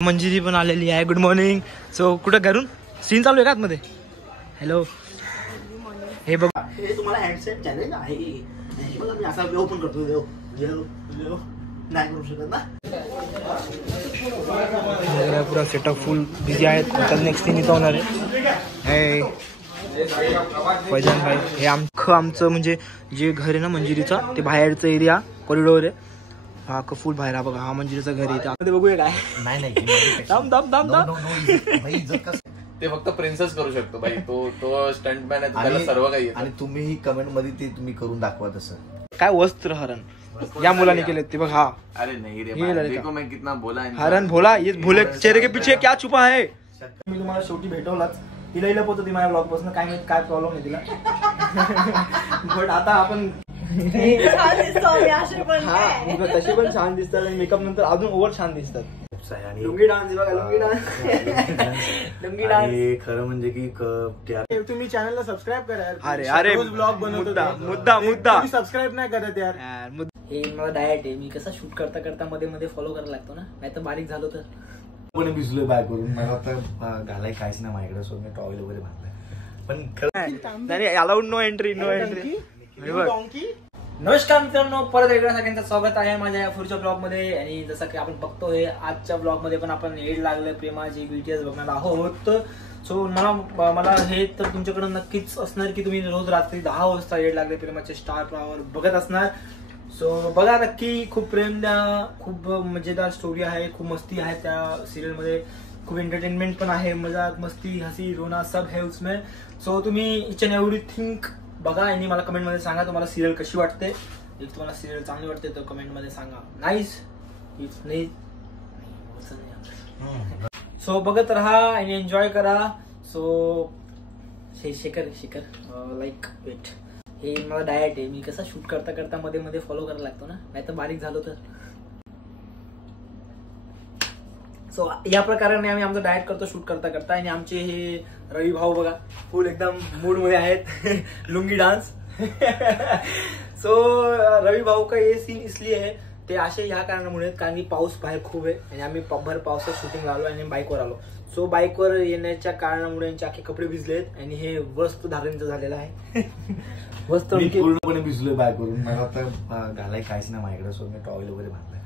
मंजिरी पण आलेली आहे. Good morning. सो कुठं घरून सीन चालू आहे का आतमध्ये? हॅलो. हे बघ, हे तुम्हाला हँडसेट चॅलेंज आहे. हे बघा मी असा वेव पण करतो. वेव नाही करू शकत ना. पुरा सेटअप फुल बिझी आहेत. आता नेक्स्ट सीन इथं होणार आहे. फैजान भाई, हे आमचं म्हणजे जे घर आहे ना मंजिरीचा, ते बाहेरचं एरिया कॉरिडोर आहे. हा फुल बाहेर. हा बघा, हा मंजिरीचा घर आहे. ते बघूया काय. नाही ते फक्त प्रिन्सेस करू शकतो भाई. तो स्टंटमॅन आहे, त्याला सर्व काही येतं. आणि तुम्ही कमेंट मध्ये ते तुम्ही करून दाखवा तसं. काय वस्त्रहरण या मुलाने केले ते बघ. हा अरे नहीं रे, देखो मैं कितना बोला है. हरण भोला, ये भोले चेहरे के पीछे क्या छुपा है. मी तुम्हाला शेवटी भेटवलाच. तिला लपवत होती माझ्या ब्लॉग पासून. काय माहित काय प्रॉब्लेम आहे तिला. बट आता आपण तसे पण छान दिसतात आणि मेकअप नंतर अजून ओव्हर छान दिसतात. लुंगी डान्स बघा, लुंगी डान्स. लुंगी डान्स खरं म्हणजे की तुम्ही चॅनलला सबस्क्राईब करा. अरे ब्लॉग मुद्दा सबस्क्राईब नाही करत यार. हे मला डायट आहे. मी कसं शूट करता करता मध्ये मध्ये फॉलो करायला लागतो ना, नाही तर बारीक झालो तर. पण भिजलोय बाय करून. मला आता घालाय काहीच नाही माझ्याकडे. सो मी टॉवेल वगैरे बांधलाय. पण नाही अलाउड, नो एंट्री. नमस्कार मित्रांनो, परत एकदा सगळ्यांचं स्वागत आहे माझ्या या पुढच्या ब्लॉग मध्ये. आणि जसं की आपण बघतोय आजच्या ब्लॉग मध्ये पण आपण एड लागलं प्रेमाची बीटीएस बघणार आहोत. सो मला हे तर तुमच्याकडे नक्कीच असणार की तुम्ही रोज रात्री 10 वाजता एड लागले प्रेमाचे स्टार प्रवाहावर बघत असणार. सो बघा नक्की. खूप प्रेम द्या. खूप मजेदार स्टोरी आहे. खूप मस्ती आहे त्या सिरियल मध्ये. खूप एंटरटेनमेंट पण आहे. मजाक मस्ती हसी रोना सब है उसमें. सो तुम्ही इच अँड एव्हरीथिंग बघा आणि मला कमेंट मध्ये सांगा तुम्हाला सिरियल कशी वाटते. इफ तुम्हाला सिरियल चांगली वाटते तर कमेंट मध्ये सांगा. नाईस. इफ नाही सो बघत राहा आणि एन्जॉय करा. सो शिखर लाईक वेट. हे मला डायट आहे. मी कसं शूट करता करता मध्ये मध्ये फॉलो करायला लागतो ना, नाही तर बारीक झालो तर. सो या प्रकाराने आम्ही आमचं डाएट करतो शूट करता करता. आणि आमचे हे रवी भाऊ बघा फुल एकदम मूड मध्ये आहेत. लुंगी डान्स. सो रवी भाऊ का ये सीन इसलिए है, ते असे ह्या कारणामुळे कारण की पाऊस बाहेर खूप आहे आणि आम्ही भर पावसात शूटिंग आलो आणि बाईकवर आलो. सो बाईकवर येण्याच्या कारणामुळे यांचे अख्खे कपडे भिजलेत आणि हे वस्त्र धारणचं झालेलं आहे. वस्त्र पूर्णपणे भिजलोय बाय करून. मला आता घालाय काहीच नाही माझ्याकडे. सो मी टॉवेल वगैरे बांधलाय.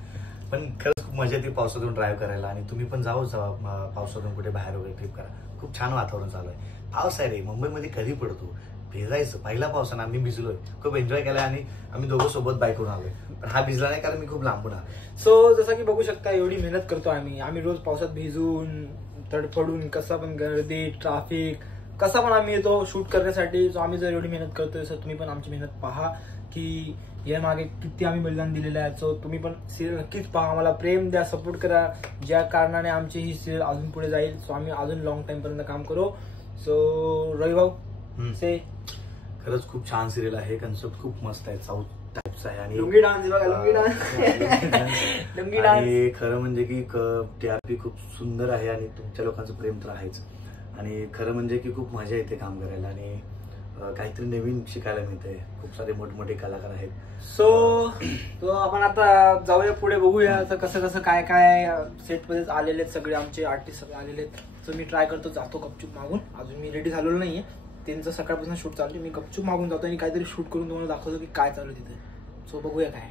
पण खरंच खूप मजा येते पावसातून ड्राईव्ह करायला. आणि तुम्ही पण जाऊ पावसातून कुठे बाहेर वगैरे ट्रिप करा. खूप छान वातावरण चालू आहे. पाऊस आहे रे, मुंबईमध्ये कधी पडतो. भिजायचं पहिला पावसानं आम्ही भिजलोय. खूप एन्जॉय केलाय आणि आम्ही दोघं सोबत बाईकवरून आलोय. पण हा भिजला नाही कारण मी खूप लांबून आलो. सो जसं की बघू शकता एवढी मेहनत करतो आम्ही रोज पावसात भिजून तडफडून कसा पण गर्दी ट्रॅफिक कसा पण आम्ही येतो शूट करण्यासाठी. सो आम्ही जर एवढी मेहनत करतोय सर तुम्ही पण आमची मेहनत पहा की या मागे किती आम्ही बलिदान दिलेलं आहे. सो तुम्ही पण सिरियल नक्कीच पहा. आम्हाला प्रेम द्या, सपोर्ट करा. ज्या कारणाने आमची ही सिरियल अजून पुढे जाईल. सो आम्ही अजून लॉंग टाइम पर्यंत काम करू. सो रवी भाऊ से खरंच खूप छान सिरियल आहे. कन्सेप्ट खूप मस्त आहे. साऊथ टाइप्स आहे. आणि लुंगी डान्स बघा, लुंगी डान्स. लुंगी डान्स खरं म्हणजे की टीआरपी खूप सुंदर आहे आणि तुमच्या लोकांचं प्रेम तर आहेच. आणि खरं म्हणजे की खूप मजा येते काम करायला आणि काहीतरी नवीन शिकायला मिळते. खूप सारे मोठमोठे कलाकार आहेत. सो आपण आता जाऊया पुढे बघूया कसं कसं काय काय सेट मध्येच आलेले सगळे आमचे आर्टिस्ट सगळे आलेले. सो मी ट्राय करतो जातो गपचूप मागून. अजून मी रेडी झालेलो नाहीये. त्यांचं सकाळपासून शूट चालू आहे. मी गपचूप मागून जातो आणि काहीतरी शूट करून तुम्हाला दाखवतो की काय चालू तिथे. सो बघूया काय.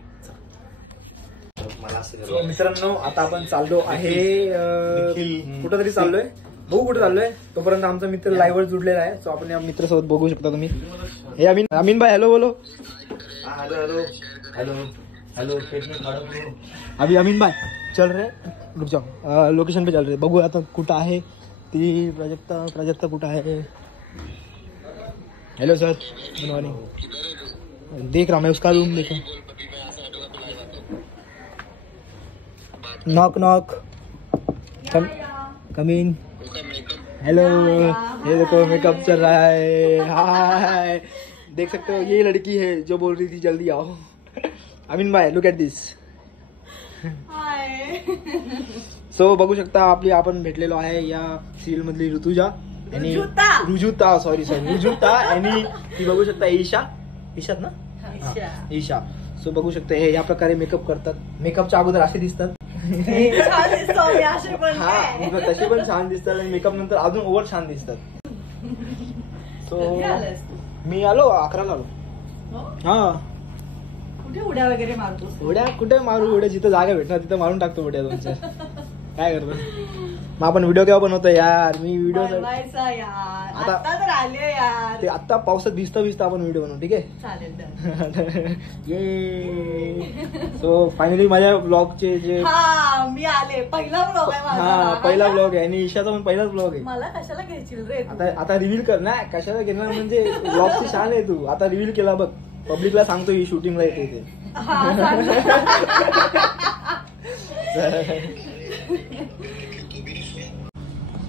सो मित्रांनो आता आपण चाललो आहे कुठंतरी चाललोय. बघू कुठे चाललोय. तोपर्यंत आमचा मित्र लाईव्ह वर जुडलेला आहे. सो आपण या मित्रासोबत बघू शकता तुम्ही. हे अमीन भाई हॅलो बोलो. हॅलो अभी अमीन भाई चल रहे रुक जाओ लोकेशन पे चल रहे. बघू आता कुठं आहे ती प्राजक्ता कुठं आहे. Hello sir good morning. देख रहा मैं उसका रूम देखा. Knock knock come in. Hello ये देखो मेकअप चल रहा है. हाय देख सकते हो ये लड़की है जो बोल रही थी जल्दी आओ. अमीन भाई लुक एट दिस. सो बघू शकता आपण भेटलेलो आहे या सिरियल मधली ऋतुजा आणि रुजुता आणि ती बघू शकता ईशात ना ईशा. सो बघू शकता हे या प्रकारे मेकअप करतात. मेकअपच्या अगोदर असे दिसतात. छान दिसतो आम्ही असे पण हा काय? मग तसे पण छान दिसतात आणि मेकअप नंतर अजून ओव्हर छान दिसतात. सो कधी आलास तू? मी आलो 11ला आलो. हो? हा कुठे उड्या वगैरे मारतोस? उड्या कुठे मारू, उड्या जिथं जागा भेटणार तिथं मारून टाकतो उड्या 2-4. काय करतो मग आपण व्हिडिओ केव्हा बनवतो यार. मी व्हिडिओ बनवायचा यार, आता- आता तर आले यार. ते आता पावसात भिजता आपण व्हिडिओ बनवू, ठीक आहे. चालेल done. ये सो फायनली माझ्या ब्लॉगचे जे हा मी आले, पहिला ब्लॉग आहे माझा. हा पहिला ब्लॉग आहे आणि ईशाचा पण पहिलाच ब्लॉग आहे. मला कशाला घ्यायची रे तू? आता रिव्हील कर ना, कशाला घेणार म्हणजे ब्लॉगची शान आहे तू. आता रिव्हील केला बघ, पब्लिकला सांगतो ही शूटिंगला येते ते. हा, सांग ना.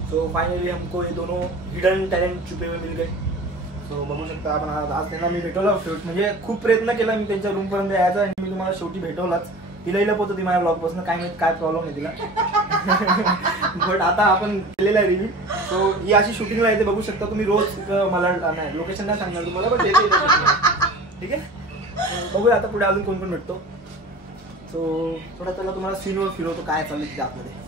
सो फायनली हमको ये दोनों हिडन टॅलेंट छुपे हुए मिल गए. सो बघू शकता आपण आज त्यांना मी भेटवला. म्हणजे खूप प्रयत्न केला मी त्यांच्या रूम पर्यंत यायचा आणि मी तुम्हाला शेवटी भेटवलाच. तिला लपत होती माझ्या ब्लॉग पासून, काय माहिती काय प्रॉब्लेम आहे तिला. बट आता आपण केलेला आहे रिव्ह्यू. सो ही अशी शूटिंगला येते, बघू शकता तुम्ही रोज. मला नाही लोकेशन नाही सांगणार तुम्हाला, बट येते ठीक आहे. बघूया आता पुढे अजून कोण कोण भेटतो. सो थोडा त्याला तुम्हाला सीनवर फिरवतो काय चाललं तिथे आतमध्ये.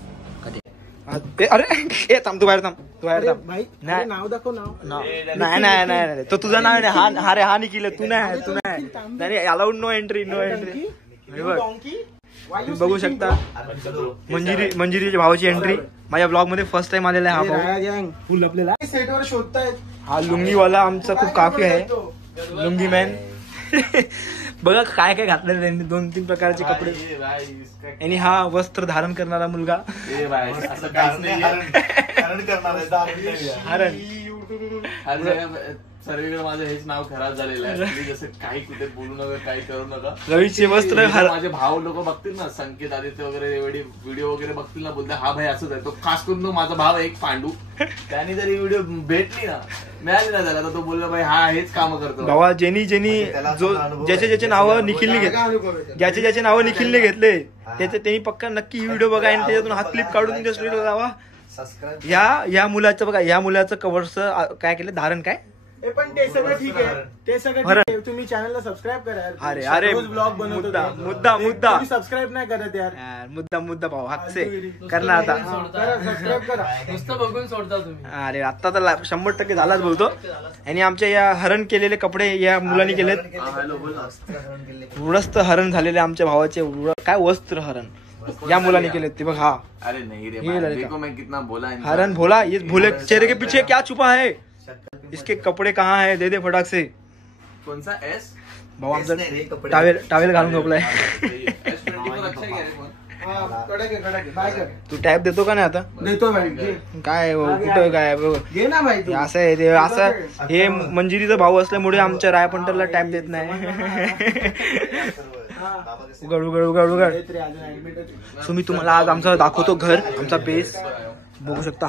अरे ए थांब, तू बाहेर थांब, तू बाहेर थांब. नाही नाव दाखव, नाव नाही नाही नाही तो तुझं नाव नाही. हा रे हा निखिल, तू नाही, तू नाही. Allowed no entry, no entry. बघू शकता मंजिरीच्या भावाची एंट्री माझ्या ब्लॉग मध्ये फर्स्ट टाइम आलेला आहे हा भाऊ. फुल लपलेला सेटवर शोधतायत. हा लुंगीवाला आमचा खूप काफी आहे, लुंगी मॅन. बघा काय काय घातलेलं त्यांनी, 2-3 प्रकारचे कपडे. आणि हा वस्त्र धारण करणारा मुलगा असं काहीच नाही. सर्वीकडे माझं हेच नाव खराब झालेलं आहे. जसं काही कुठे बोलू नका, काही करू नका. रवीचे वस्त्र माझे भाऊ लोक बघतील ना, संकेत आदित्य वगैरे व्हिडिओ वगैरे बघतील ना, बोलते हा भाई असंच आहे. तो खास करून तो माझा भाव एक पांडू, त्याने जरी व्हिडिओ भेटली ना, मिळाली ना त्याला, तर तो बोलला भाई हा हेच काम करतो. भावा ज्यांनी ज्याचे नावं निखिलने घेतले, ज्याचे नावं निखिलने घेतले त्यांनी पक्का नक्की ही व्हिडिओ बघा आणि त्याच्यातून हा क्लिप काढून त्या स्टोरीला लावा. या मुलाचं बघा, या मुलाचं कव्हरचं काय केलं धारण, काय पण ते सगळं ठीक आहे, ते सगळं ठीक आहे. तुम्ही चॅनलला सबस्क्राईब करा. अरे ब्लॉग बनवतो, मुद्दा सबस्क्राईब नाही करत यार. मुद्दा भाऊ हक्से करणार आता. सबस्क्राईब करा. नुसतं बघून सोडता तुम्ही. अरे आता तर 100% झालाच बोलतो. आणि आमच्या या हरण केलेले कपडे या मुलांनी केलेत. उडस्त हरण झालेले आमच्या भावाचे, काय वस्त्र हरण या मुलांनी केलेत ते बघ. हा अरे नहीं रे, देखो मैं कितना बोला. हरण भोला, ये भोले चेहरे के पीछे क्या छुपा है, इसके कपडे कहाँ है, दे दे फटाक से. कौन सा एस भाऊ आमचा टावेल घालून झोपलाय. तू टॅप देतो का नाही आता? देतो भाई. काय कुठं काय घे ना भाई. असं आहे ते, असं हे मंजिरीचा भाऊ असल्यामुळे आमच्या रायपंटरला टॅप देत नाही. उघड. सो मी तुम्हाला आज आमचा दाखवतो घर, आमचा बेस बघू शकता.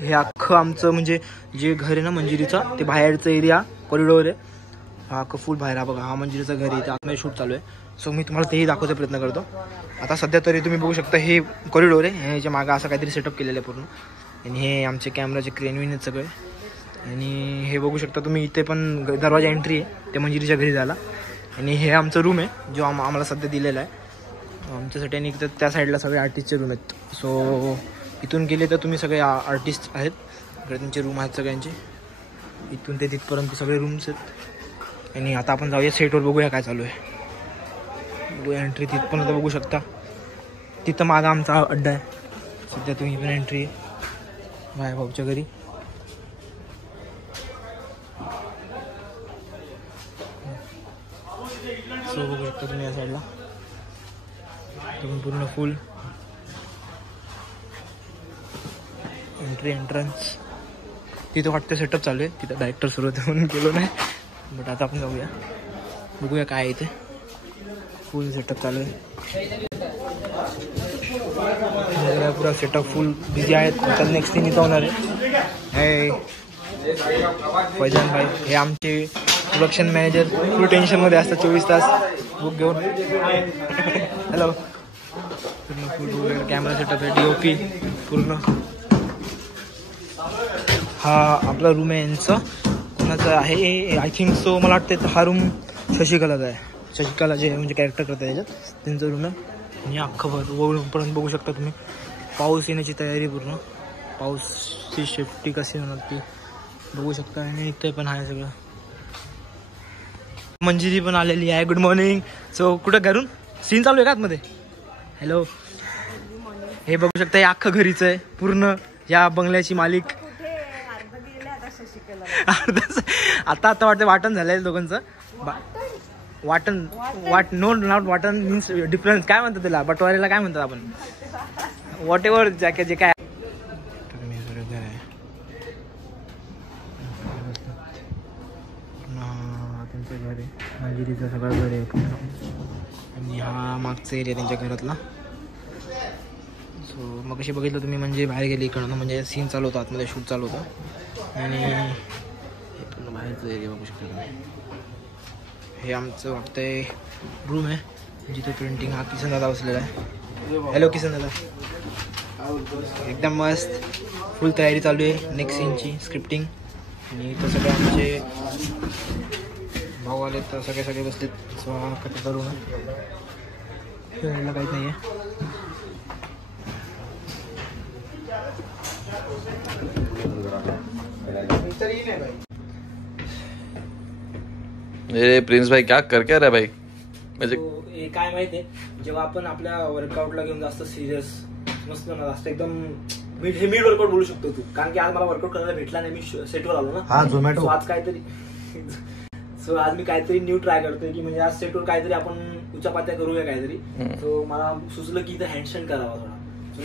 हे अख्खं आमचं म्हणजे जे घर आहे ना मंजिरीचा, ते बाहेरचं एरिया कॉरिडोर आहे. हा अख्खं फुल बाहेर. हा बघा, हा मंजिरीचं घर आहे, ते आतमध्ये शूट चालू आहे. सो मी तुम्हाला तेही दाखवायचा प्रयत्न करतो. आता सध्या तरी तुम्ही बघू शकता हे कॉरिडोर आहे, ह्याच्या मागं असं काहीतरी सेटअप केलेलं आहे पूर्ण. आणि हे आमचे कॅमेराचे क्रेनविन आहेत सगळे. आणि हे बघू शकता तुम्ही, इथे पण दरवाजा एंट्री आहे ते मंजिरीच्या घरी जायला. आणि हे आमचं रूम आहे जो आम्हाला सध्या दिलेला आहे आमच्यासाठी. आणि त्या साईडला सगळे आर्टिस्टचे रूम आहेत. सो इथून गेले तर तुम्ही सगळे आर्टिस्ट आहेत, इकडे त्यांचे रूम आहेत सगळ्यांचे. इथून ते तिथपर्यंत सगळे रूम्स आहेत. आणि आता आपण जाऊया सेटवर, बघूया काय चालू आहे. बघूया एंट्री तिथपर्यंत बघू शकता. तिथं मागं आमचा अड्डा आहे सध्या. तुम्ही पण एंट्री आहे भाई भाऊच्या घरी. सो बघू शकता तुम्ही या साईडला पूर्ण फुल एंट्रन्स. तिथं वाटतं सेटअप चालू आहे, तिथं डायरेक्टर सुरू होते म्हणून गेलो नाही. बट आता आपण जाऊया, बघूया काय आहे इथे. फुल सेटअप चालू आहे, पुरा सेटअप फुल बिझी आहेत. आता नेक्स्ट थिंग इथं होणार आहे. फैजान भाई हे आमचे प्रोडक्शन मॅनेजर, फुल टेन्शनमध्ये असतात 24 तास बुक घेऊन. हॅलो. पूर्ण फुल कॅमेरा सेटअप आहे, DOP पूर्ण. हा आपला रूम आहे यांचा. कोणाचा आहे आय थिंक सो, मला वाटतं हा रूम शशिकलाचा आहे. शशिकला जे म्हणजे कॅरेक्टर करतात याच्यात, त्यांचा रूम आहे. आणि अख्खं वरपर्यंत बघू शकता तुम्ही. पाऊस येण्याची तयारी पूर्ण. पाऊसची सेफ्टी कशी होणार ती बघू शकता. आणि इथे पण आहे सगळं. मंजिरी पण आलेली आहे. Good morning. सो कुठं घरून सीन चालू आहे का आतमध्ये? हॅलो. हे बघू शकता हे अख्खं घरीच आहे पूर्ण. या बंगल्याची मालिक आता वाटतं वाटण झालंय दोघांचं. वाटण नॉट वाटण मीन्स डिफरन्स काय म्हणतात त्याला? बटवारीला काय म्हणतात आपण? व्हॉट एव्हर जे काय. त्यांचं घर आहे. मंजिरीचं सगळं घर आहे आणि हा मागचा एरिया त्यांच्या घरातला. सो मग कशी बघितलं तुम्ही म्हणजे बाहेर गेले इकडनं म्हणजे सीन चालू होता आतमध्ये शूट चालू होतं. आणि पूर्ण बाहेरचं एरिया बघू शकता तुम्ही. हे आमचं वाटतंय रूम आहे जिथे प्रिंटिंग हा किसन दादा बसलेला आहे. हॅलो किसन दादा. एकदम मस्त फुल तयारी चालू आहे नेक्स्ट सीनची स्क्रिप्टिंग. आणि इथं सगळे आमचे भाऊ आले तर सगळे बसलेत. सो हा कथा रूम आहे. काहीच नाही आहे. प्रिन्स भाई क्या कर क्या रहा भाई? म्हणजे हे काय माहितीये जेव्हा आपण आपल्या वर्कआउटला घेऊन जास्त सिरियस नसतो ना जास्त एकदम हे मीड वर्कआउट बोलू शकतो तू. कारण की आज मला वर्कआउट करायला भेटला नाही. मी सेटवर आलो ना. हा झोमॅटो. सो आज काहीतरी आज मी काहीतरी न्यू ट्राय करतोय की म्हणजे आज सेटवर काहीतरी आपण उचापात्या करूया काहीतरी. सो मला सुचलं की इथं हँडस्टँड करावा थोडा.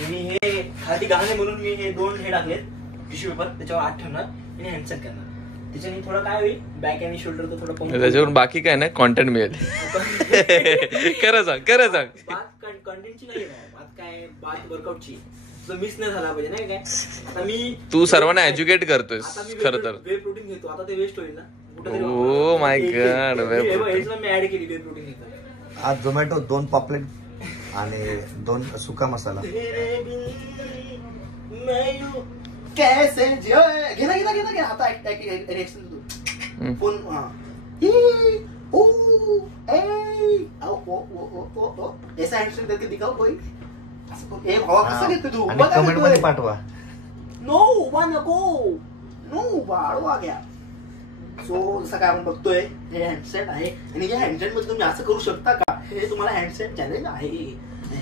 मी हे खाली गाणे म्हणून मी हे 2 हे टाकलेत टिश्यू पेपर त्याच्यावर 8 ठेवणार आणि हँडस्टँड करणार. त्याच्याने थोडं काय होईल बॅक आणि शोल्डर तर थोडं त्याच्यावरून बाकी काय नाही कॉन्टेंट मिळेल. खरं सांग कंटेंटची नाही बात काय बात वर्कआउटची मिस नाही झाला पाहिजे नाही काय. आता मी तू सर्वांना एज्युकेट करतोयस खरं तर. वे प्रोटीन घेतो आता ते वेस्ट होईल ना. Oh my God. Me add केली वे प्रोटीन घेतो. आज झोमॅटो 2 पॉपलेट आणि 2 सुका मसाला. कैसे घेना आता रिएक्शन तू फोन ऐसा हँडस्टँड करके दिखाओ कोई. कसं घेतो तू? आणि कमेंट मध्ये पाठवा. नो उभा नको. नो उभा आडवा घ्या. सो जसं काय आपण बघतोय हे हँडसेट आहे आणि या हँडसेट मध्ये तुम्ही असं करू शकता का? हे तुम्हाला हँडसेट चॅलेंज आहे.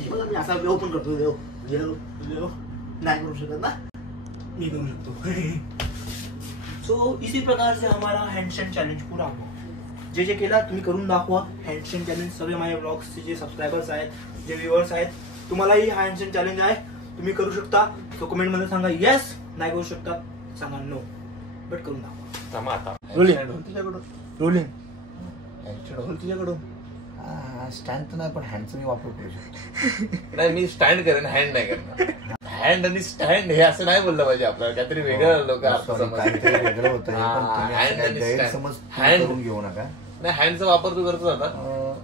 बघा मी असा वेव पण करतो. वेव नाही करू शकत ना मी करू शकतो. सो इसी प्रकार से हमारा हँडस्टँड चॅलेंज पूरा हुआ. जे केला तुम्ही करून दाखवा हँडस्टँड चॅलेंज. सगळे माझ्या ब्लॉग्सचे जे सबस्क्रायबर्स आहेत जे व्ह्युअर्स आहेत तुम्हालाही हा हँडस्टँड चॅलेंज आहे. तुम्ही करू शकता. तो कमेंट मध्ये सांगा येस. नाही करू शकता सांगा नो. बट करून दाखवा. रोलिंग तुझ्याकडून स्टँड तर नाही पण हँडचं मी वापर करू शकतो. नाही मी स्टँड करेन हँड नाही करणार. हँड आणि स्टँड हे असं नाही बोललं पाहिजे आपल्याला. काहीतरी वेगळं लोक काहीतरी वेगळं होतं. हँड आणि गैरसमज हँड करून घेऊ नका. नाही हँडचा वापर तू करतो आता.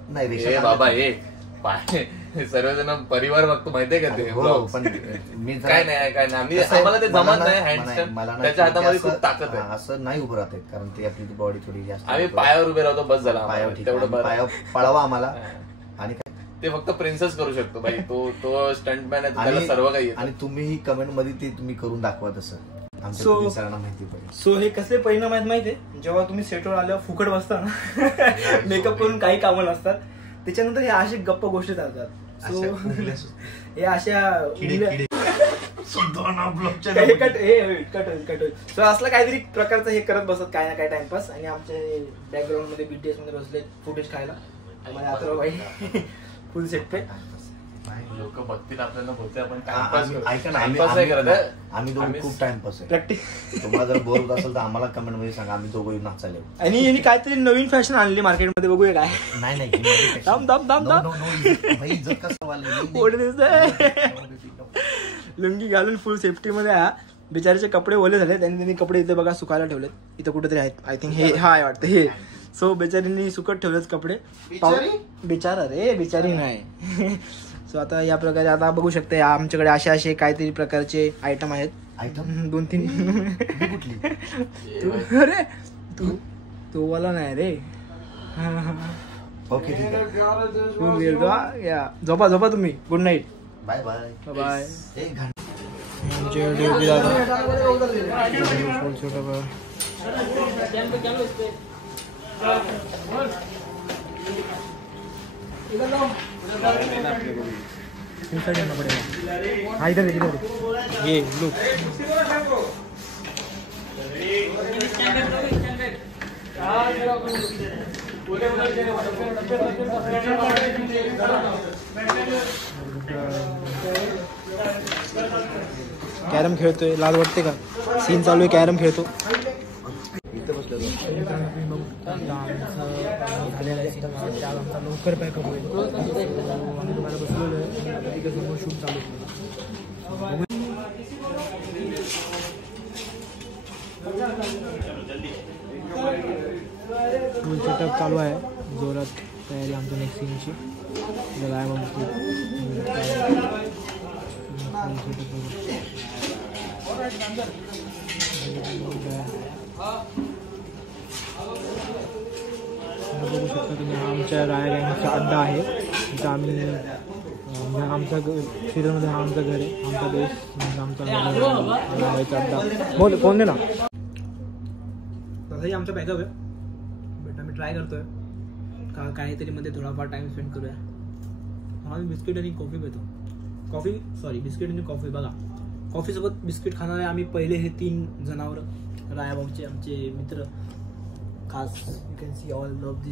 नाही हे बाबा हे सर्वजण परिवार बघतो माहितीये का ते. हो पण मी काय नाही आम्हाला ते जमत नाही हँडस्टँड. त्याच्या हातामध्ये खूप ताकद आहे. असं नाही उभं राहते कारण ती आपली बॉडी थोडी जास्त. आम्ही पायावर उभे राहतो बस झाला. तेवढं पायावर पळवा आम्हाला. आणि ते फक्त प्रिन्सेस करू शकतो भाई. तो स्टंटमॅन आहे त्याला सर्व काही येतं. आणि तुम्ही कमेंट मध्ये ते तुम्ही करून दाखवा तसं आमच्या सरांना माहिती पडेल. सो हे कसले परिणाम आहेत माहितीये जेव्हा तुम्ही सेटवर आल्यावर फुकट बसता ना मेकअप करून काही कामं नसतात त्याच्यानंतर हे अशी गप्प गोष्टी चालतात. सो हे अशा सो असलं काहीतरी प्रकारचं हे करत बसत काय ना काय टाइमपास. आणि आमचे बॅकग्राऊंड मध्ये बीटीएस मध्ये बसले फुटेज खायला. माझ्या फुल सेट पे लोक बघतील आपल्याला बोलते आपण आम्ही दोघं खूप टाइमपास आहे. प्रॅक्टिस तुम्हाला जर बोर होत असेल तर आम्हाला कमेंट मध्ये सांगा. आम्ही दोघं नाचायला. आणि काहीतरी नवीन फॅशन आणली मार्केटमध्ये बघूया काय. नाही लुंगी घालून फुल सेफ्टी मध्ये बिचारीचे कपडे ओले झाले. त्यांनी कपडे इथे बघा सुकायला ठेवलेत. इथं कुठेतरी आहेत आय थिंक हे हा वाटतं हे. सो बेचारींनी सुकत ठेवलेत कपडे. बिचारा रे बिचारी नाही. सो आता या प्रकारे आता बघू शकते आमच्याकडे असे काहीतरी प्रकारचे आयटम आहेत. 2-3 कुठली अरे तू तो वाला नाही रे. ओके ठीक आहे फोन घेतो हा. या झोपा झोपा तुम्ही. Good night. Bye bye bye. एक घंटा आमचे ड्युटी दादा छोटा बा. हाँ इधर ये लुक. कॅरम खेळतोय. लाज वाटते का? सीन चालू आहे. कॅरम खेळतो. आमचा लवकर पॅकअप होईल. मला बसलेलो आहे समोर शूट चालू फुल सेटअप चालू आहे. जोरात तयारी आमच्या नेक्स्ट सीनची. काय बघू शकता तुम्ही. आमच्या राया गँगचा अड्डा आहे. तिथं आम्ही आमच्या सिरियलमध्ये हा आमचं घर आहे. आमचा देश म्हणजे आमचा अड्डा. बोल फोन दे ना. तसंही आमचा पॅकअप आहे. बट आम्ही ट्राय करतोय का काहीतरी मध्ये थोडाफार टाइम स्पेंड करूया. आम्ही बिस्किट आणि कॉफी पितो. बिस्किट आणि कॉफी. बघा कॉफीसोबत बिस्किट खाणारे आम्ही पहिले हे 3 जनावर रायाभाऊचे आमचे मित्र खास. You can see all of the.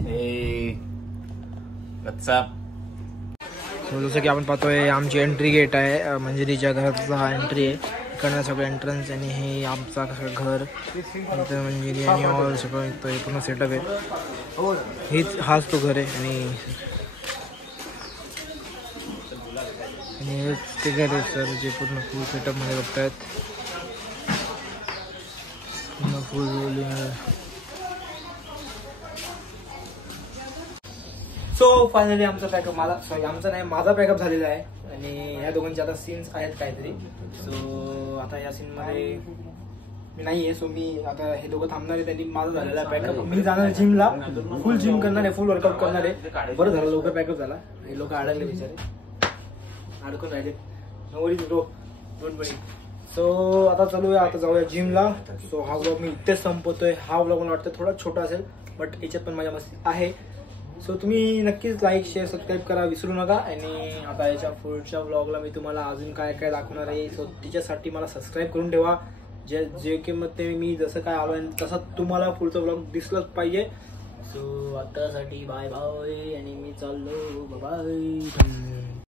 जसं की आपण पाहतोय आमची एंट्री गेट आहे. मंजिरीच्या घराचा हा एंट्री आहे. इकडनं सगळं एंट्रन्स आणि हे आमचा घर. इथं मंजिरी आणि ऑल सगळं इथं पूर्ण सेटअप आहे. हाच तो घर आहे. आणि हेच ते घर आहे सर जे पूर्ण फुल सेटअपमध्ये बघतायत. पूर्ण फुल रोलिंग. सो फायनली आमचा पॅकअप माझा पॅकअप झालेला आहे. आणि ह्या दोघांचे आता सीन्स आहेत काहीतरी. सो आता या सीनमध्ये मी नाही आहे. सो मी आता हे दोघं थांबणार आहे. त्यांनी माझा झालेला आहे पॅकअप. मी जाणार आहे जिमला. फुल जिम करणार आहे. फुल वर्कआउट करणार आहे. बरं झालं लवकर पॅकअप झाला. हे लोक अडकले बिचारे. अडकून राहिले. No worries bro don't worry. So आता चालू आहे. आता जाऊया जिमला. सो हा व्लॉग मी इथेच संपवतोय. हा व्लॉग मला वाटतं थोडा छोटा असेल बट याच्यात पण माझ्या मस्ती आहे. सो तुम्ही नक्कीच लाईक शेअर सबस्क्राईब करा विसरू नका. आणि आता याच्या पुढच्या व्लॉगला मी तुम्हाला अजून काय काय दाखवणार आहे. सो तिच्यासाठी मला सबस्क्राईब करून ठेवा. जे किंमत ते मी जसं काय आलो आहे तसं तुम्हाला पुढचा व्लॉग दिसलंच पाहिजे. सो आतासाठी बाय बाय. आणि मी चाललो बाय.